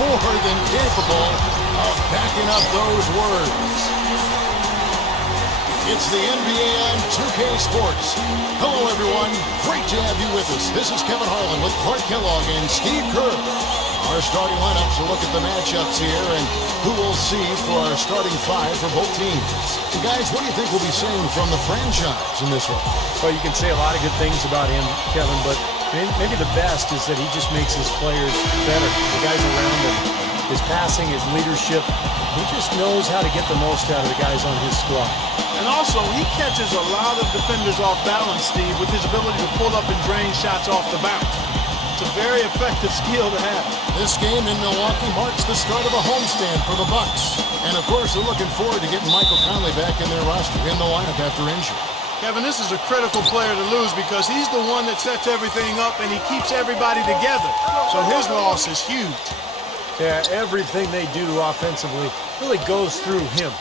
more than capable of backing up those words. It's the NBA on 2K Sports. Hello, everyone. Great to have you with us. This is Kevin Harlan with Clark Kellogg and Steve Kerr. Our starting lineups will look at the matchups here and who we'll see for our starting five for both teams. And guys, what do you think we'll be seeing from the franchise in this one? Well, you can say a lot of good things about him, Kevin, but maybe the best is that he just makes his players better. The guys around him, his passing, his leadership, he just knows how to get the most out of the guys on his squad. And also, he catches a lot of defenders off balance, Steve, with his ability to pull up and drain shots off the bounce. It's a very effective skill to have. This game in Milwaukee marks the start of a homestand for the Bucks. And, of course, they're looking forward to getting Michael Conley back in their roster, in the lineup after injury. Kevin, this is a critical player to lose because he's the one that sets everything up and he keeps everybody together. So his loss is huge. Yeah, everything they do offensively really goes through him.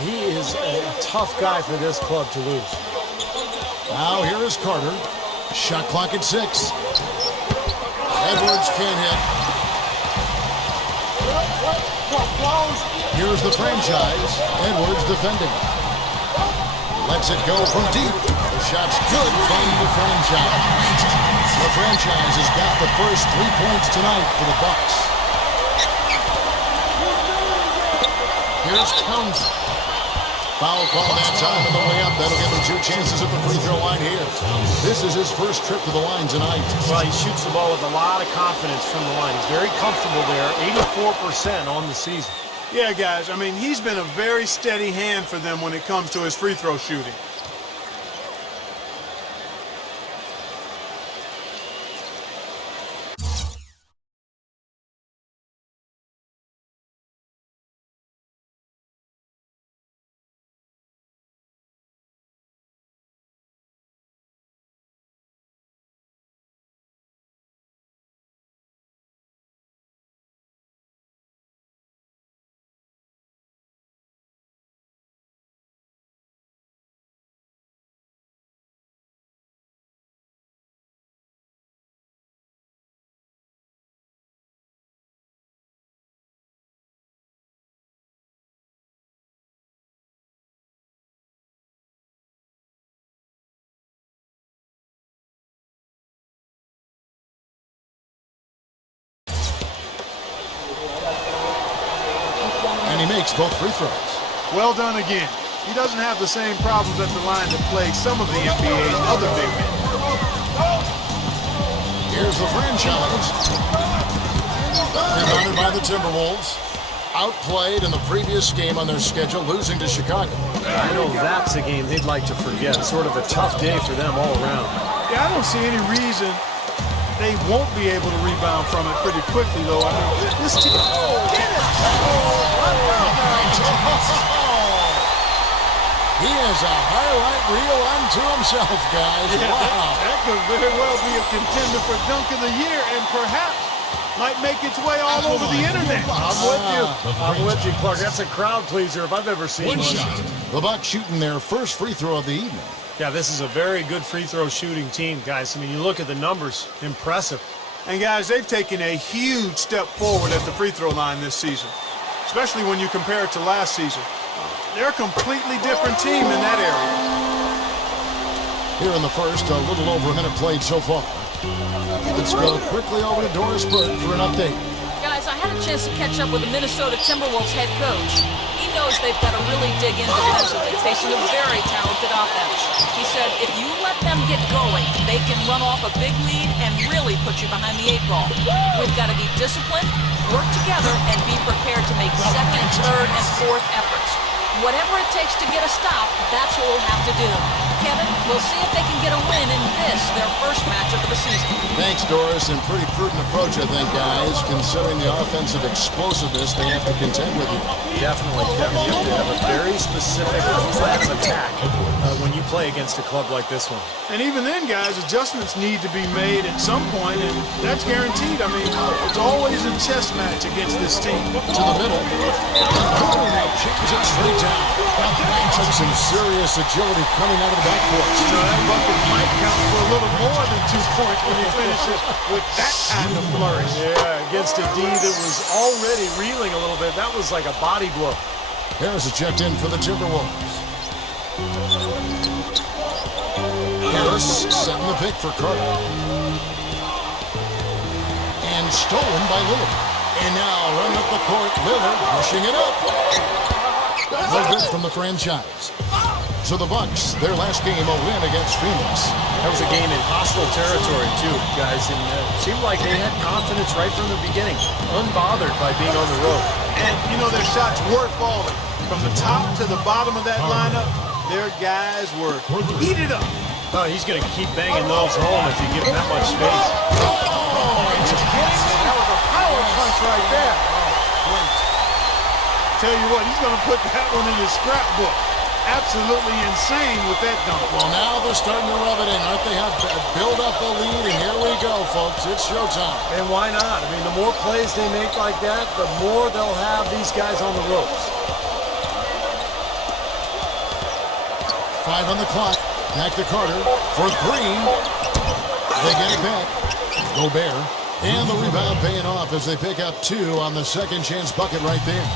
He is a tough guy for this club to lose. Now here is Carter. Shot clock at 6. Edwards can't hit. Here's the franchise. Edwards defending. Lets it go from deep. The shot's good from the franchise. The franchise has got the first 3 points tonight for the Bucks. Here's Townsend. Foul call that time on the way up. That'll give him 2 chances at the free throw line here. This is his first trip to the line tonight. Well, he shoots the ball with a lot of confidence from the line. He's very comfortable there, 84% on the season. Yeah, guys, I mean, he's been a very steady hand for them when it comes to his free throw shooting. And he makes both free throws. Well done again. He doesn't have the same problems at the line that plague some of the NBA's other big men. Here's the franchise. Rebounded by the Timberwolves. Outplayed in the previous game on their schedule, losing to Chicago. I know that's a game they'd like to forget. Sort of a tough day for them all around. Yeah, I don't see any reason they won't be able to rebound from it pretty quickly, though. I mean, this team... He has a highlight reel unto himself, guys. Yeah, wow. That could very well be a contender for Dunk of the Year and perhaps might make its way all over the internet. I'm with you. I'm with you, Clark. That's a crowd pleaser if I've ever seen one. Shot. The Bucks shooting their first free throw of the evening. Yeah, this is a very good free throw shooting team, guys. I mean, you look at the numbers, impressive. And guys, they've taken a huge step forward at the free throw line this season, especially when you compare it to last season. They're a completely different team in that area. Here in the first, a little over a minute played so far. Let's go quickly over to Doris Burke for an update. Guys, I had a chance to catch up with the Minnesota Timberwolves head coach. He knows they've got to really dig in defensively, facing a very talented offense. He said if you let them get going, they can run off a big lead and really put you behind the 8 ball. We've got to be disciplined, work together, and be prepared to make second, third, and fourth efforts. Whatever it takes to get a stop, that's what we'll have to do. Kevin, we'll see if they can get a win in this, their first matchup of the season. Thanks, Doris, and pretty prudent approach, I think, guys, considering the offensive explosiveness they have to contend with you. Definitely, Kevin. You have to have a very specific plan of attack when when you play against a club like this one. And even then, guys, adjustments need to be made at some point, and that's guaranteed. I mean, it's always a chess match against this team. To the middle. Boom! Jams it straight down. Took some serious agility coming out of the backcourt. You know, that bucket might count for a little more than 2 points when he finishes with that kind of flourish. Yeah, against a D that was already reeling a little bit. That was like a body blow. Harris is checked in for the Timberwolves. Harris setting the pick for Carter. And stolen by Lillard. And now running up the court, Lillard pushing it up. No good from the franchise. So the Bucks, their last game, a win against Phoenix. That was a game in hostile territory, too, guys. And it seemed like they had confidence right from the beginning, unbothered by being on the road. And, you know, their shots were falling. From the top to the bottom of that lineup, their guys were heated up. Oh, he's going to keep banging those home if you give him that much space. That was a power punch right there. Great. Tell you what, he's going to put that one in his scrapbook. Absolutely insane with that dunk. Well, now they're starting to rub it in, aren't they? Have build up the lead, and here we go, folks. It's showtime. And why not? I mean, the more plays they make like that, the more they'll have these guys on the ropes. 5 on the clock. Back to Carter for 3. They get it back. Gobert. And the rebound paying off as they pick up 2 on the second chance bucket right there.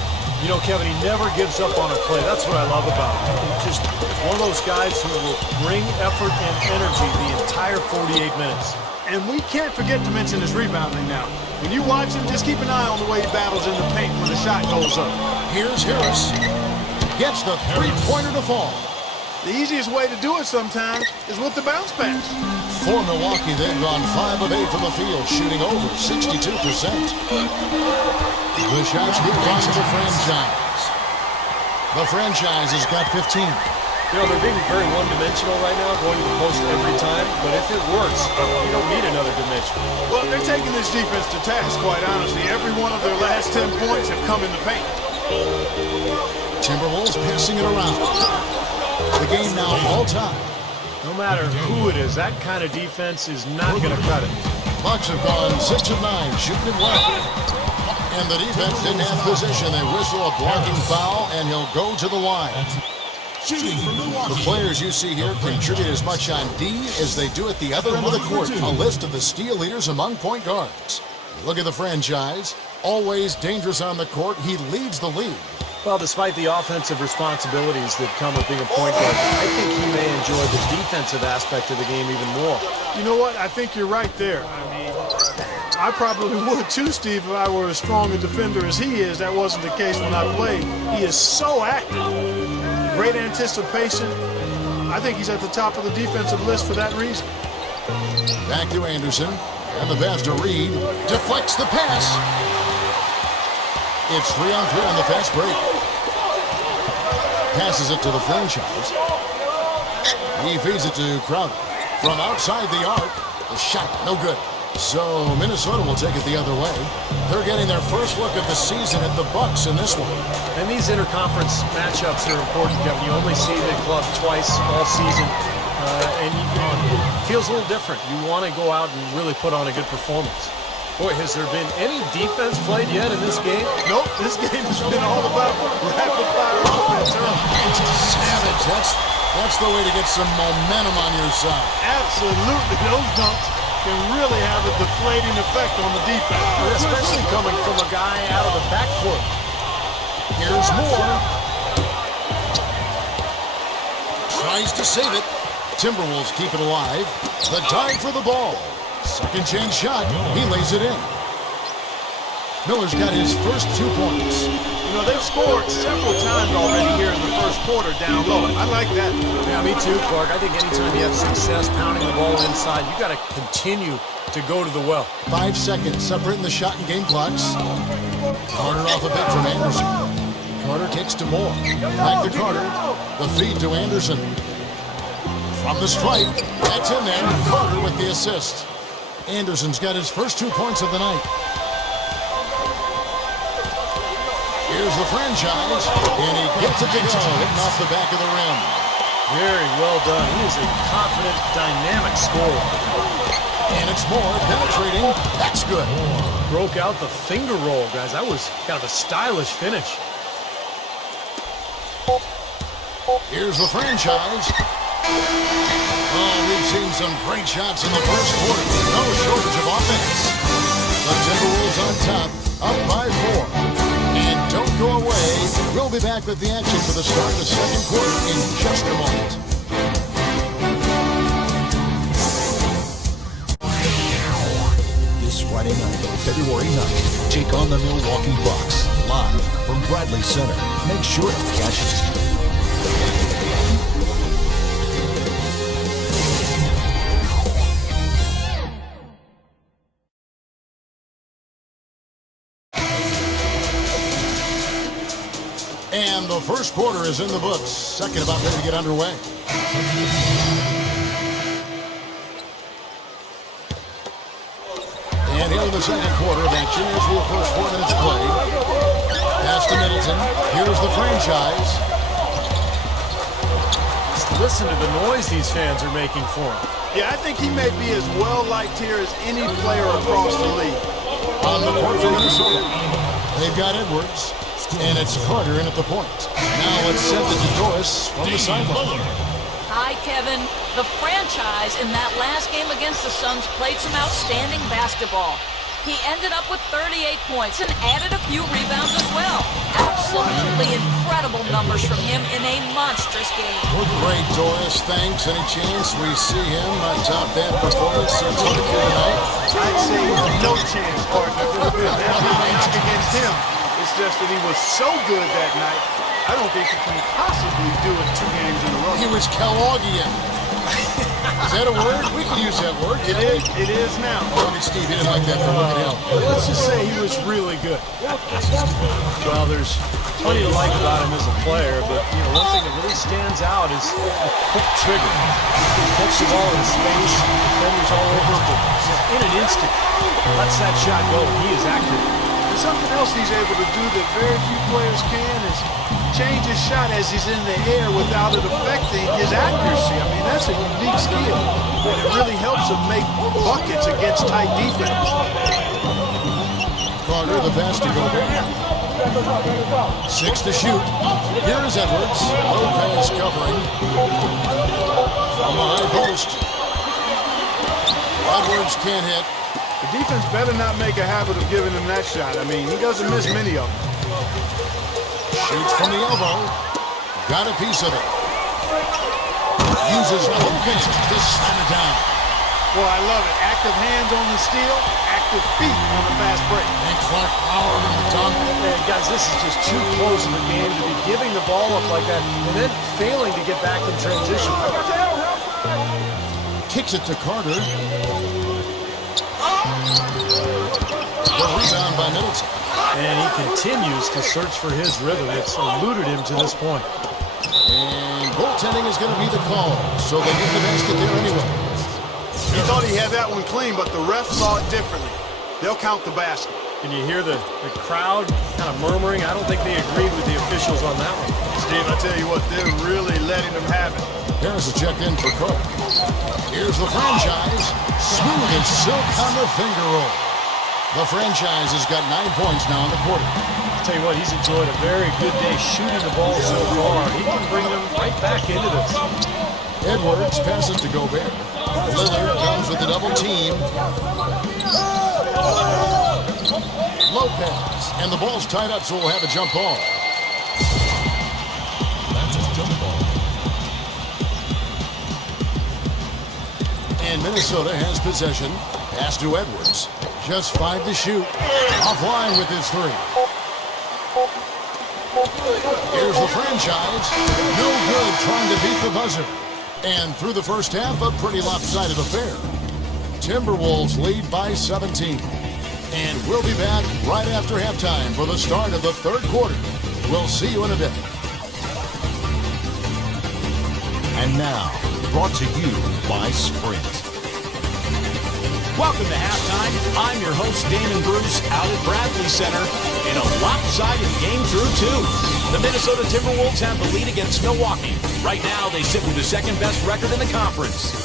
You know, Kevin, he never gives up on a play. That's what I love about him. He's just one of those guys who will bring effort and energy the entire 48 minutes. And we can't forget to mention his rebounding now. When you watch him, just keep an eye on the way he battles in the paint when the shot goes up. Here's Harris. Gets the three-pointer to fall. The easiest way to do it sometimes is with the bounce pass. For Milwaukee, they've gone 5 of 8 from the field, shooting over 62%. The shots get on to the franchise. The franchise has got 15. You know, they're being very one-dimensional right now, going to the post every time. But if it works, you don't need another dimension. Well, they're taking this defense to task, quite honestly. Every one of their last 10 points have come in the paint. Timberwolves passing it around. The game now all time. No matter who it is, that kind of defense is not going to cut it. Bucks have gone 6 of 9, shooting it well. And the defense didn't have possession. They whistle a blocking foul, and he'll go to the line. The players you see here contribute as much on D as they do at the other end of the court. A list of the steal leaders among point guards. Look at the franchise. Always dangerous on the court. He leads the league. Well, despite the offensive responsibilities that come with being a point guard, I think he may enjoy the defensive aspect of the game even more. You know what? I think you're right there. I mean, I probably would too, Steve, if I were as strong a defender as he is. That wasn't the case when I played. He is so active. Great anticipation. I think he's at the top of the defensive list for that reason. Back to Anderson. And the pass to Reed. Deflects the pass. It's 3-on-3 on the fast break. Passes it to the franchise. He feeds it to Crowder. From outside the arc, the shot no good. So Minnesota will take it the other way. They're getting their first look at the season at the Bucks in this one. And these interconference matchups are important, Kevin. You only see the club twice all season. And it feels a little different. You want to go out and really put on a good performance. Boy, has there been any defense played yet in this game? Nope, this game has been all about rapid-fire offense. Savage, that's the way to get some momentum on your side. Absolutely, those dunks can really have a deflating effect on the defense. Especially coming from a guy out of the backcourt. Here's Moore. Tries to save it. Timberwolves keep it alive. The dive for the ball. Second chance shot. He lays it in. Miller's got his first 2 points. You know, they've scored several times already here in the first quarter down low. I like that. Yeah, me too, Clark. I think anytime you have success pounding the ball inside, you got to continue to go to the well. 5 seconds separating the shot and game clocks. Carter off a bit from Anderson. Carter kicks to Moore. Back to Carter. The feed to Anderson. From the stripe. That's in there. Carter with the assist. Anderson's got his first 2 points of the night. Here's the franchise, and he gets it to go, hitting off the back of the rim. Very well done. He is a confident, dynamic scorer. And it's more penetrating. That's good. Broke out the finger roll, guys. That was kind of a stylish finish. Here's the franchise. Oh, we've seen some great shots in the first quarter. No shortage of offense. The Timberwolves on top, up by 4. And don't go away. We'll be back with the action for the start of the second quarter in just a moment. This Friday night, February 9th, take on the Milwaukee Bucks live from Bradley Center. Make sure to catch it. And the first quarter is in the books. Second about ready to get underway. And here in the second quarter of action, here's the first 4 minutes played. Pass to Middleton. Here's the franchise. Just listen to the noise these fans are making for him. Yeah, I think he may be as well-liked here as any player across the league. On the court for Minnesota, they've got Edwards. And it's Carter in at the point. Now let's send it to Doris from the sideline. Hi, Kevin. The franchise in that last game against the Suns played some outstanding basketball. He ended up with 38 points and added a few rebounds as well. Absolutely incredible numbers from him in a monstrous game. Great, Doris. Thanks. Any chance we see him top that performance since tonight? I'd say no chance, partner. Nothing against him. It's just that he was so good that night, I don't think he can possibly do it 2 games in a row. He was Kellogghian. Is that a word? We can use that word. It is now. Oh, look at Steve. He didn't like that. Look at him. Let's just say he was really good. Well, there's plenty to like about him as a player, but one thing that really stands out is the quick trigger. He can catch the ball in space, defenders all over, but in an instant, lets that shot go. He is accurate. And something else he's able to do that very few players can is change his shot as he's in the air without it affecting his accuracy. I mean, that's a unique skill, and it really helps him make buckets against tight defense. Carter, the pass to Gobert. 6 to shoot. Here's Edwards. Lopez covering. From the high post. Edwards can't hit. The defense better not make a habit of giving him that shot. I mean, he doesn't miss many of them. Shoots from the elbow. Got a piece of it. Uses Lopez to slam it down. Well, I love it. Active hands on the steal, active feet on the fast break. And Clark Power on the dunk. Man, guys, this is just too close in the game to be giving the ball up like that and then failing to get back in transition. Kicks it to Carter. The rebound by Middleton. And he continues to search for his rhythm. It's eluded him to this point. And goaltending is going to be the call. So they get the basket there anyway. He thought he had that one clean, but the ref saw it differently. They'll count the basket. Can you hear the crowd kind of murmuring? I don't think they agreed with the officials on that one. Steve, I tell you what, they're really letting them have it. Harris is checked in for Carter. Here's the franchise. Smooth as silk on the finger roll. The franchise has got 9 points now in the quarter. I'll tell you what, he's enjoyed a very good day shooting the ball so far. He can bring them right back into this. Edwards passes to Gobert. Lillard comes with the double team. Lopez. And the ball's tied up, so we'll have a jump ball. That's a jump ball. And Minnesota has possession. Pass to Edwards. Just 5 to shoot. Offline with his 3. Here's the franchise. No good trying to beat the buzzer. And through the first half, a pretty lopsided affair. Timberwolves lead by 17. And we'll be back right after halftime for the start of the third quarter. We'll see you in a bit. And now, brought to you by Sprint. Welcome to halftime. I'm your host, Damon Bruce, out at Bradley Center in a lopsided game through 2. The Minnesota Timberwolves have the lead against Milwaukee. Right now, they sit with the second-best record in the conference.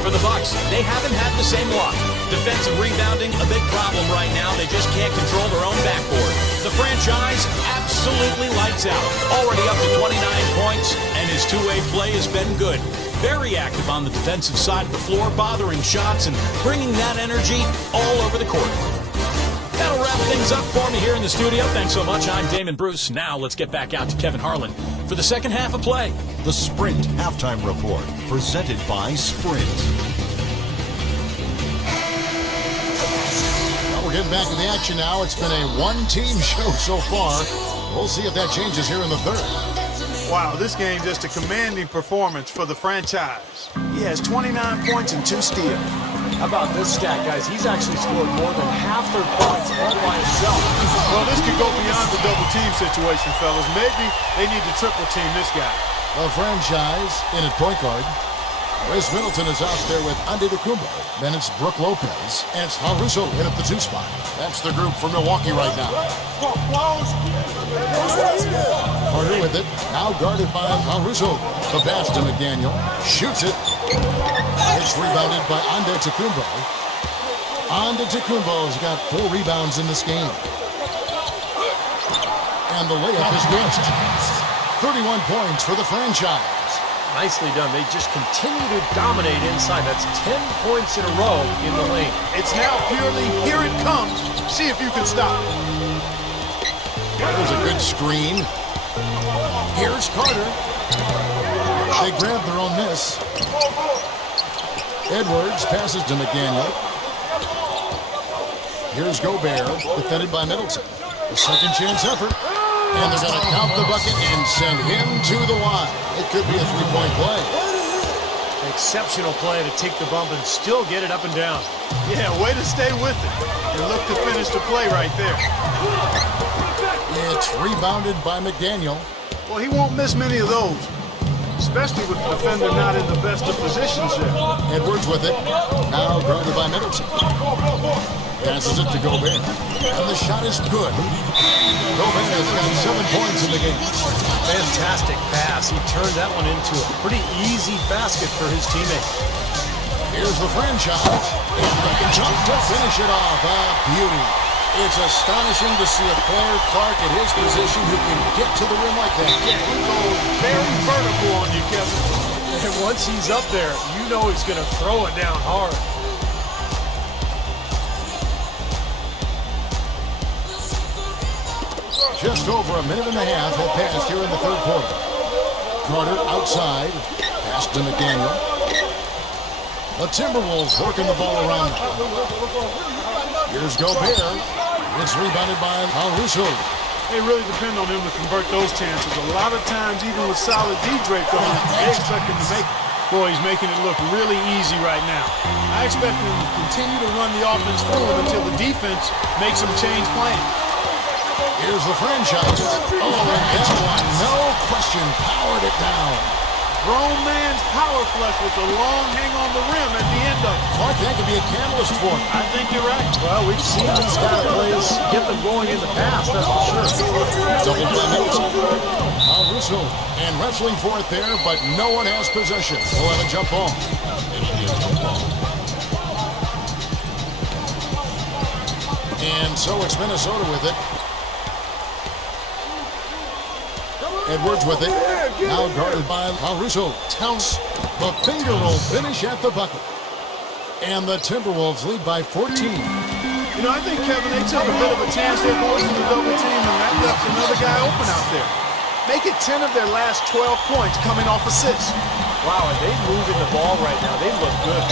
For the Bucks, they haven't had the same luck. Defensive rebounding, a big problem right now. They just can't control their own backboard. The franchise absolutely lights out. Already up to 29 points, and his two-way play has been good. Very active on the defensive side of the floor, bothering shots and bringing that energy all over the court. That'll wrap things up for me here in the studio. Thanks so much. I'm Damon Bruce. Now let's get back out to Kevin Harlan for the second half of play. The Sprint Halftime Report, presented by Sprint. Well, we're getting back to the action now. It's been a one-team show so far. We'll see if that changes here in the third. Wow, this game just a commanding performance for the franchise. He has 29 points and 2 steals. How about this stat, guys? He's actually scored more than half their points all by himself. Well, this could go beyond the double team situation, fellas. Maybe they need to triple team this guy. The franchise in at point guard. Wes Middleton is out there with Antetokounmpo. Then it's Brook Lopez. And it's Caruso in at the 2 spot. That's the group for Milwaukee right now. Carter with it. Now guarded by Caruso. The pass to McDaniel. Shoots it. It's rebounded by Antetokounmpo. Antetokounmpo's got 4 rebounds in this game. And the layup is good. 31 points for the franchise. Nicely done. They just continue to dominate inside. That's 10 points in a row in the lane. It's now purely, here it comes. See if you can stop it. There's a good screen. Here's Carter. They grab their own miss. Edwards passes to McDaniel. Here's Gobert, defended by Middleton. The second chance effort. And they're going to count the bucket and send him to the line. It could be a 3-point play. Exceptional play to take the bump and still get it up and down. Yeah, way to stay with it. And look to finish the play right there. It's rebounded by McDaniel. Well, he won't miss many of those, especially with the defender not in the best of positions there. Edwards with it. Now guarded by Middleton. Passes it to Gobert. And the shot is good. Gobert has got 7 points in the game. Fantastic pass. He turned that one into a pretty easy basket for his teammate. Here's the franchise. And the jump to finish it off. A beauty. It's astonishing to see a player, Clark, at his position who can get to the rim like that. Yeah, he goes very vertical on you, Kevin. And once he's up there, you know he's going to throw it down hard. Just over a minute and a half have passed here in the third quarter. Carter outside. Pass to McDaniel. The Timberwolves working the ball around them. Here's Gobert. It's rebounded by Caruso. They really depend on him to convert those chances. A lot of times, even with solid D draped on him, they expect him to make it. Boy, he's making it look really easy right now. I expect him to continue to run the offense through him until the defense makes him change plans. Here's the franchise. Oh, and that one, no question, powered it down. Grown man's power flush with a long hang on the rim at the end of it. Clark, that could be a catalyst for him. I think you're right. Well, we've seen these kind of plays get them going in the past, that's for sure. Double play Middleton. Caruso and wrestling for it there, but no one has possession. We'll have a jump ball. And so it's Minnesota with it. Edwards with it. Now guarded by Caruso. Towns. The finger roll finish at the bucket. And the Timberwolves lead by 14. You know, I think, Kevin, they took a bit of a chance there going to the double team, and that left another guy open out there. Make it 10 of their last 12 points coming off assists. Wow, and they're moving the ball right now. They look good.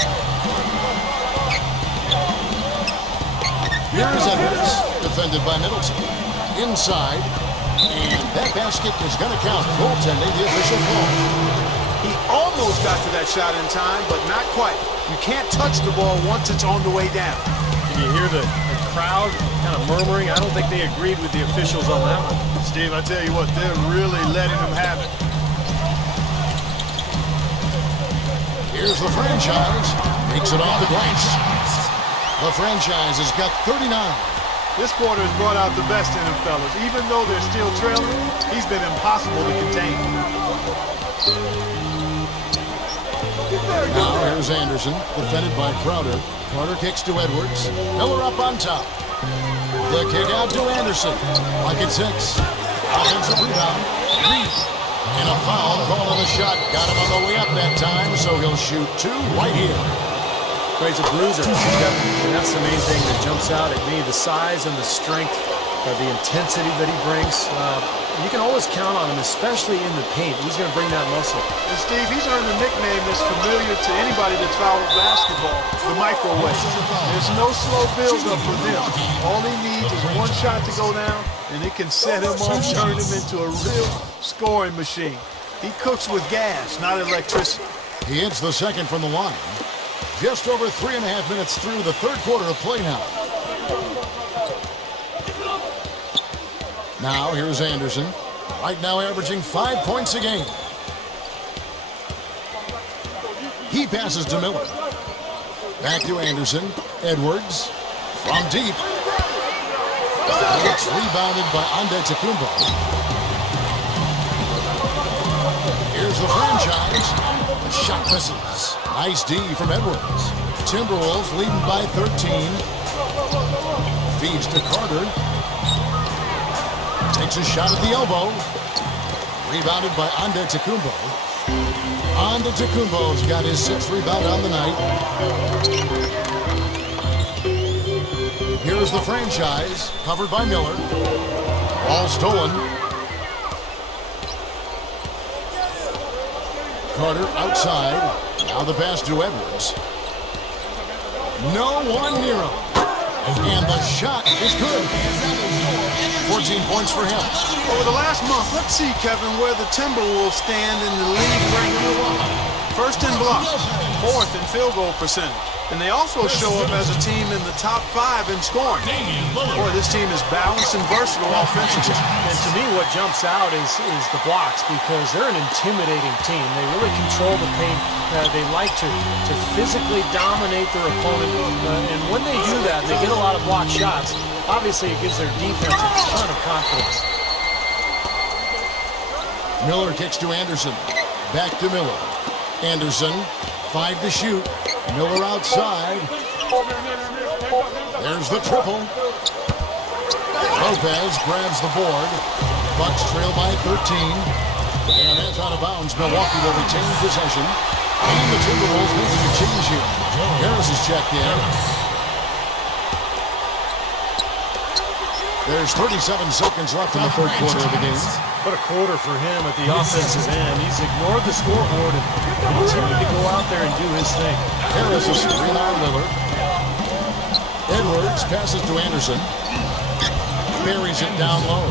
Here's Edwards, defended by Middleton. Inside. And that basket is going to count. Goaltending, the official call. He almost got to that shot in time, but not quite. You can't touch the ball once it's on the way down. And you hear the crowd kind of murmuring. I don't think they agreed with the officials on that one. Steve, I tell you what, they're really letting him have it. Here's the franchise. Makes it off the glass. The franchise has got 39. This quarter has brought out the best in him, fellas. Even though they're still trailing, he's been impossible to contain. Now here's Anderson, defended by Crowder. Carter kicks to Edwards. Miller up on top. The kick out to Anderson. Like it's 6. Offensive rebound. And a foul called on the shot. Got him on the way up that time, so he'll shoot 2 right here. He's a bruiser. And that's the main thing that jumps out at me, the size and the strength, the intensity that he brings. You can always count on him, especially in the paint. He's going to bring that muscle. And Steve, he's earned a nickname that's familiar to anybody that's followed basketball, the microwave. There's no slow build-up with him. All he needs is one shot to go down, and it can set him off, turn him into a real scoring machine. He cooks with gas, not electricity. He hits the second from the line. Just over 3.5 minutes through the third quarter of play now. Now here's Anderson. Right now averaging 5 points a game. He passes to Miller. Back to Anderson. Edwards from deep. It's rebounded by Antetokounmpo. Here's the franchise. The shot misses. Nice D from Edwards. Timberwolves leading by 13. Feeds to Carter. Takes a shot at the elbow. Rebounded by Antetokounmpo. Antetokounmpo's got his 6th rebound on the night. Here's the franchise, covered by Miller. Ball stolen. Carter outside. Now the pass to Edwards. No one near him. And the shot is good. 14 points for him. Over the last month, let's see, Kevin, where the Timberwolves stand in the league ranking. First in blocks, 4th in field goal percentage. And they also show up as a team in the top 5 in scoring. Boy, this team is balanced and versatile offensively. And to me, what jumps out is the blocks, because they're an intimidating team. They really control the paint. They like to physically dominate their opponent. And when they do that, they get a lot of block shots. Obviously, it gives their defense a ton of confidence. Miller kicks to Anderson. Back to Miller. Anderson, 5 to shoot. Miller outside. There's the triple. Lopez grabs the board. Bucks trail by 13. And that's out of bounds. Milwaukee will retain possession. And the Timberwolves making a change here. Harris is checked in. There's 37 seconds left in the third quarter of the game. What a quarter for him at the offensive end. He's ignored the scoreboard and continued to go out there and do his thing. Harris is screen on Miller. Edwards passes to Anderson. Buries it down low.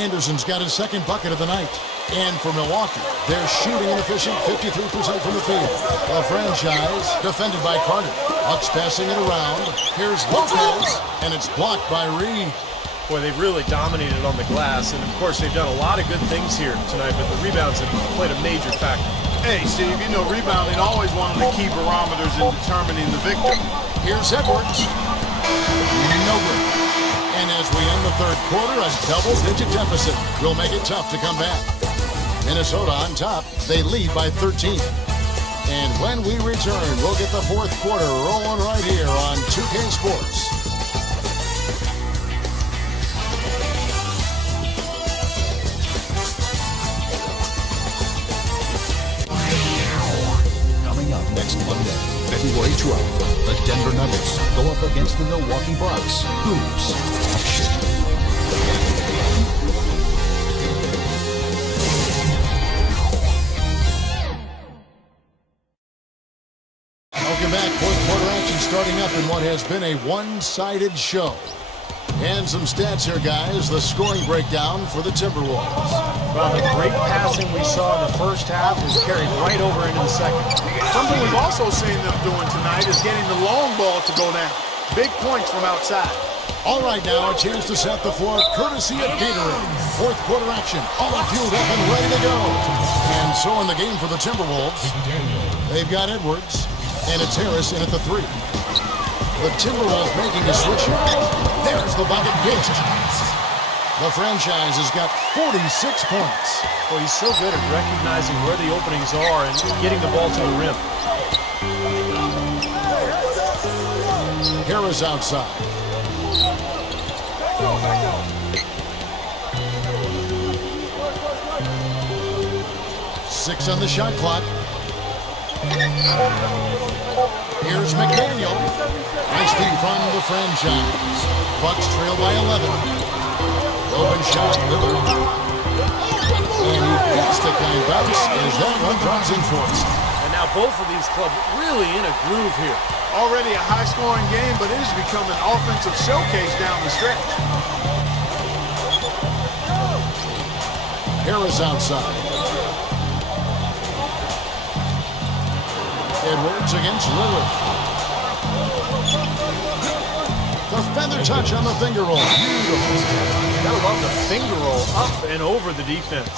Anderson's got his 2nd bucket of the night. And for Milwaukee, they're shooting an efficient 53% from the field. The franchise defended by Carter. Bucks passing it around. Here's Lopez, and it's blocked by Reed. Boy, they've really dominated on the glass, and of course they've done a lot of good things here tonight, but the rebounds have played a major factor. Hey, Steve, you know rebounding always one of the key barometers in determining the victor. Here's Edwards. No good. And as we end the third quarter, a double-digit deficit will make it tough to come back. Minnesota on top. They lead by 13. And when we return, we'll get the fourth quarter rolling right here on 2K Sports. Coming up next Monday, February 12th, the Denver Nuggets go up against the Milwaukee Bucks. Hoops action. Welcome back. Fourth quarter action starting up in what has been a one-sided show. And some stats here, guys. The scoring breakdown for the Timberwolves. Well, the great passing we saw in the first half is carried right over into the second. Something we've also seen them doing tonight is getting the long ball to go down. Big points from outside. All right, now a chance to set the floor courtesy of Gatorade. Fourth quarter action, all fueled up and ready to go. And so in the game for the Timberwolves, they've got Edwards, and it's Harris in at the 3. The Timberwolves making a switch here. There's the bucket pitch. The franchise has got 46 points. Well, he's so good at recognizing where the openings are and getting the ball to the rim. Harris outside. 6 on the shot clock. Here's McDaniel. Nice feed from the franchise. Bucks trail by 11. Open shot, Lillard. And he gets the kind bounce as that one drops in force. And now both of these clubs really in a groove here. Already a high-scoring game, but it has become an offensive showcase down the stretch. Harris outside. Edwards against Lillard. The feather touch on the finger roll. Beautiful. Gotta love the finger roll up and over the defense.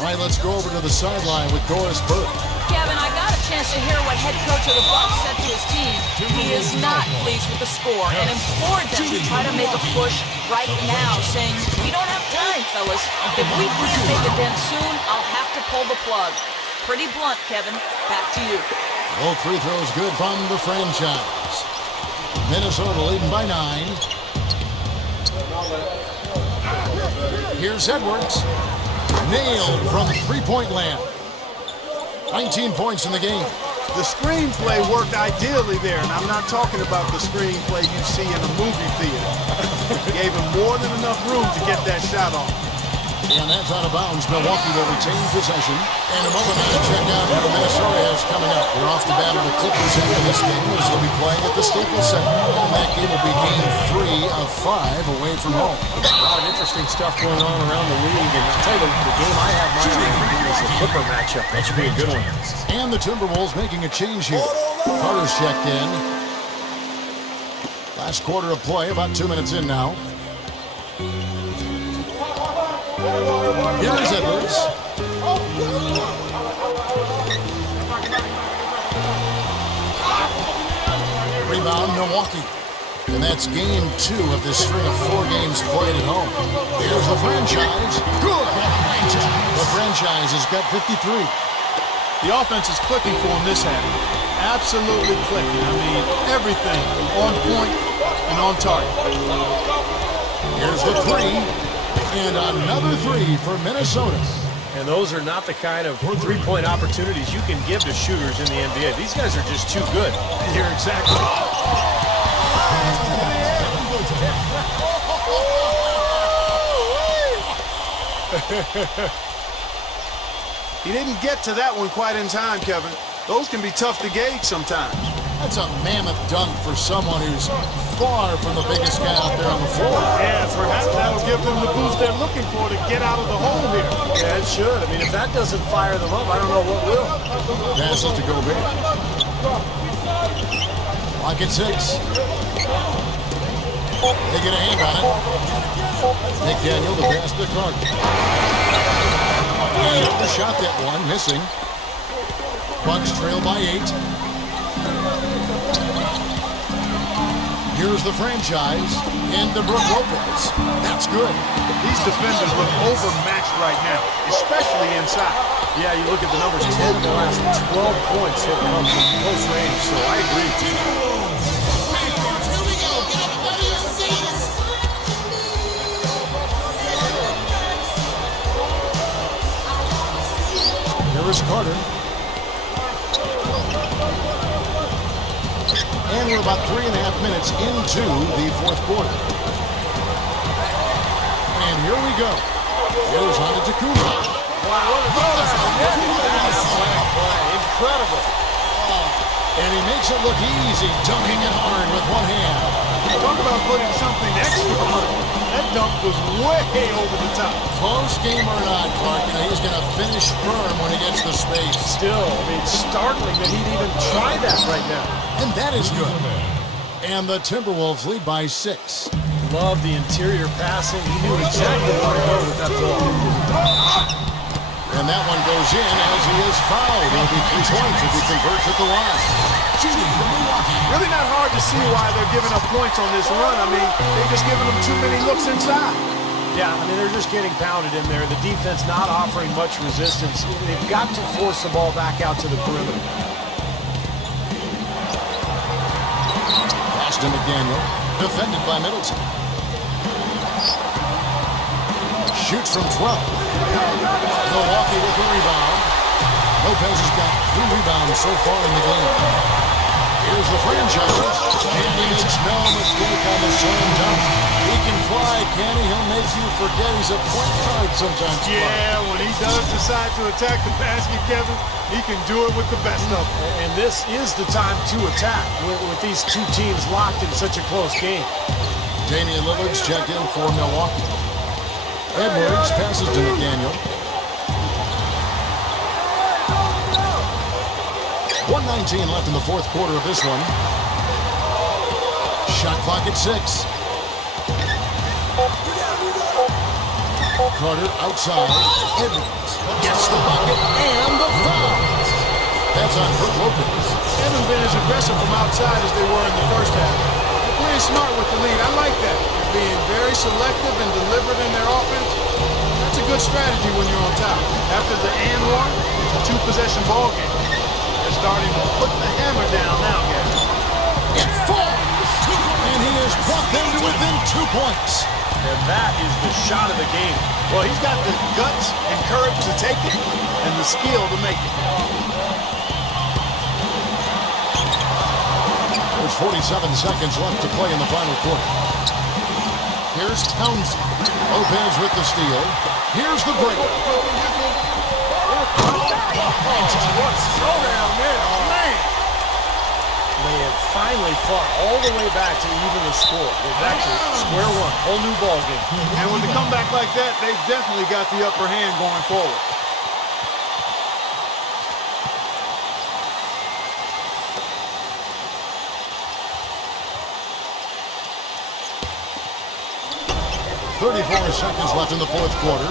All right, let's go over to the sideline with Doris Burke. Kevin, I got a chance to hear what head coach of the Bucks said to his team. He is not pleased with the score and implored them to try to make a push right now, saying, "We don't have time, fellas. If we can't make a dent soon, I'll have to pull the plug." Pretty blunt, Kevin. Back to you. Both free throws good from the franchise. Minnesota leading by 9. Here's Edwards. Nailed from three-point land. 19 points in the game. The screenplay worked ideally there, and I'm not talking about the screenplay you see in a movie theater. Gave him more than enough room to get that shot off. And that's out of bounds. Milwaukee will retain possession. And a moment now to check out who Minnesota has coming up. They're off to battle the Clippers after this game, as they'll be playing at the Staples Center. And that game will be game 3 of 5 away from home. A lot of interesting stuff going on around the league. And I'll tell you, the game I have my eye on is the Clipper matchup. That should be a good one. And the Timberwolves making a change here. Carter's checked in. Last quarter of play, about 2 minutes in now. Here's Edwards. Rebound, Milwaukee. And that's game 2 of this string of 4 games played at home. Here's the franchise. Good. The franchise has got 53. The offense is clicking for him this half. Absolutely clicking. I mean, everything on point and on target. Here's the 3. And another 3 for Minnesota. And those are not the kind of three-point opportunities you can give to shooters in the NBA. These guys are just too good. You're exactly right. He didn't get to that one quite in time, Kevin. Those can be tough to gauge sometimes. That's a mammoth dunk for someone who's far from the biggest guy out there on the floor. Yeah, perhaps that'll give them the boost they're looking for to get out of the hole here. Yeah, it should. I mean, if that doesn't fire them up, I don't know what will. Passes to Gobert. Clock at 6. They get a hand on it. McDaniel, the pass to Clark. And overshot that one, missing. Bucks trail by 8. Here's the franchise into Brook Lopez. That's good. These defenders look overmatched right now, especially inside. Yeah, you look at the numbers, 10 of the last 12 points have come from close range, so I agree. Here is Carter. And we're about 3.5 minutes into the fourth quarter. And here we go. Here's Antetokounmpo. Incredible. And he makes it look easy, dunking it hard with one hand. Talk about putting something extra on it. That dunk was way over the top. Close game or not, Clark, he's going to finish firm when he gets the space. Still, I mean, startling that he'd even try that right now. And that is good. And the Timberwolves lead by 6. Love the interior passing. He knew exactly where to go with that ball. And that one goes in as he is fouled. It'll be 3 points if he converts at the line. Really not hard to see why they're giving up points on this run. I mean, they're just giving them too many looks inside. Yeah, I mean, they're just getting pounded in there. The defense not offering much resistance. They've got to force the ball back out to the perimeter. Pass to McDaniel. Defended by Middleton. Shoots from 12. Milwaukee with the rebound. Lopez has got 3 rebounds so far in the game. Here's the franchise. And he makes no mistake on the slam dunk. He can fly, can he? He'll make you forget he's a point guard sometimes. Yeah, when he does decide to attack the basket, Kevin, he can do it with the best of them. And this is the time to attack with these two teams locked in such a close game. Damian Lillard's checked in for Milwaukee. Edwards passes to McDaniel. 1:19 left in the fourth quarter of this one. Shot clock at 6. Carter outside. Edwards gets the bucket and the foul. That's on Brook Lopez. They haven't been as aggressive from outside as they were in the first half. They're playing smart with the lead. I like that. They're being very selective and deliberate in their offense. That's a good strategy when you're on top. After the and one, it's a 2-possession ball game. They're starting to put the hammer down now, guys. It falls! And he has brought them to within 2 points. And that is the shot of the game. Well, he's got the guts and courage to take it and the skill to make it. There's 47 seconds left to play in the final quarter. Here's Townsend. Lopez with the steal. Here's the break. What a showdown there, man. They have finally fought all the way back to even the score. They're back to square one, whole new ball game. And with a comeback like that, they've definitely got the upper hand going forward. Seconds left in the fourth quarter.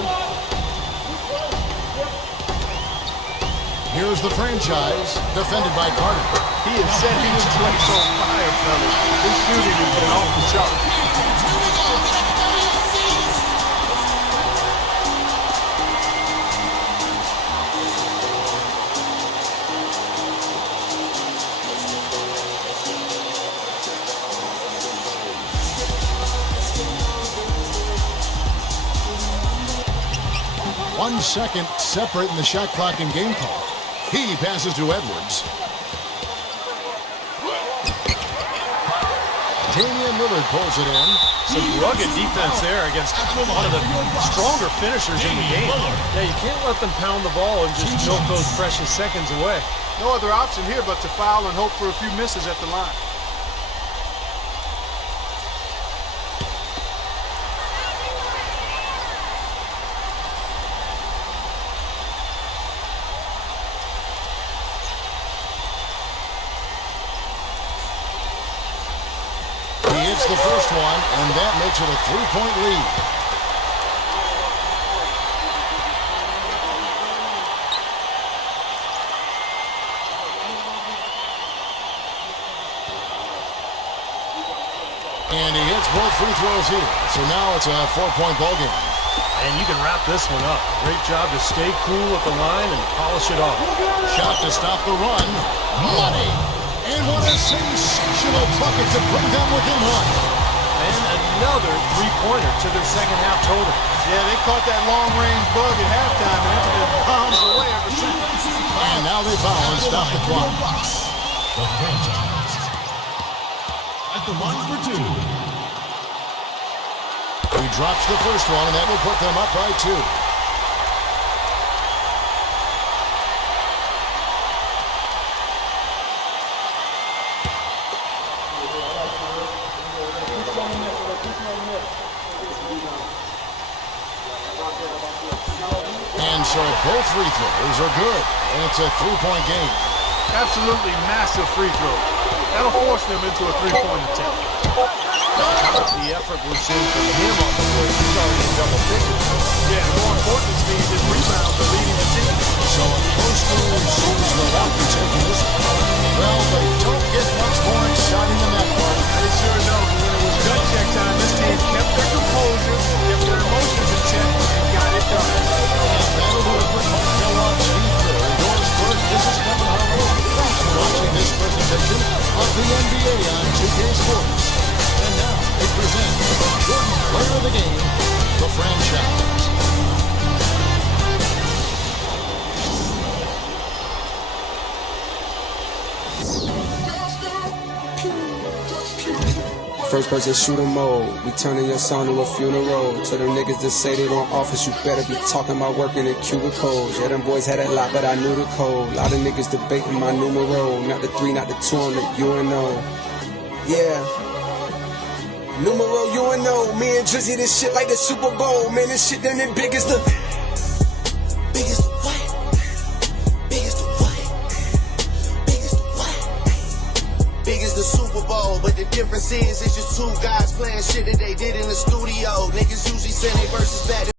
Here's the franchise, defended by Carter. He is setting this place on fire, fellas. His shooting has been off the chart. 1 second separating the shot clock and game clock. He passes to Edwards. Damian Lillard pulls it in. Some rugged defense there against one of the stronger finishers in the game. Yeah, you can't let them pound the ball and just milk those precious seconds away. No other option here but to foul and hope for a few misses at the line. The first one, and that makes it a 3-point lead. And he hits both free throws here. So now it's a 4-point ball game. And you can wrap this one up. Great job to stay cool at the line and polish it off. Shot to stop the run. Money. And what a sensational bucket to bring them within one. And another three-pointer to their second half total. Yeah, they caught that long-range bug at halftime, and it's been bombs away ever since. And now they foul and stop the clock. The franchise at the line for 2. He drops the first one, and that will put them up by 2. And so both free throws are good, and it's a 3-point game. Absolutely massive free throw. that'll force them into a three-point attempt. The effort we're seeing from him on the board, he's already in double figures. Yeah, more important, Steve, his rebounds are leading the team. So a close move seems to help you taking this one. Well, they don't get much more exciting than that part. They sure don't. When it was gut check time, this team kept their composure, kept their emotions in check, and got it done. That'll do it for Mark Kellogg, Steve Kerr, and yours first. This is Kevin Harlan. Thanks for watching this presentation of the NBA on 2K Sports. And now they present Jordan Player of the Game, the franchise. First person shooter mode, we turning your song to a funeral. To them niggas that say they don't office, you better be talking about working in cubicles. Yeah, them boys had a lot, but I knew the code. Lot of niggas debating my numero. Not the 3, not the 2 on the UNO. Yeah. Numero UNO. Me and Drizzy, this shit like the Super Bowl. Man, this shit done it big as the... Biggest what? Biggest what? Biggest what? Big as the Super Bowl, but the difference is it's just two guys playing shit that they did in the studio. Niggas usually send their verses back.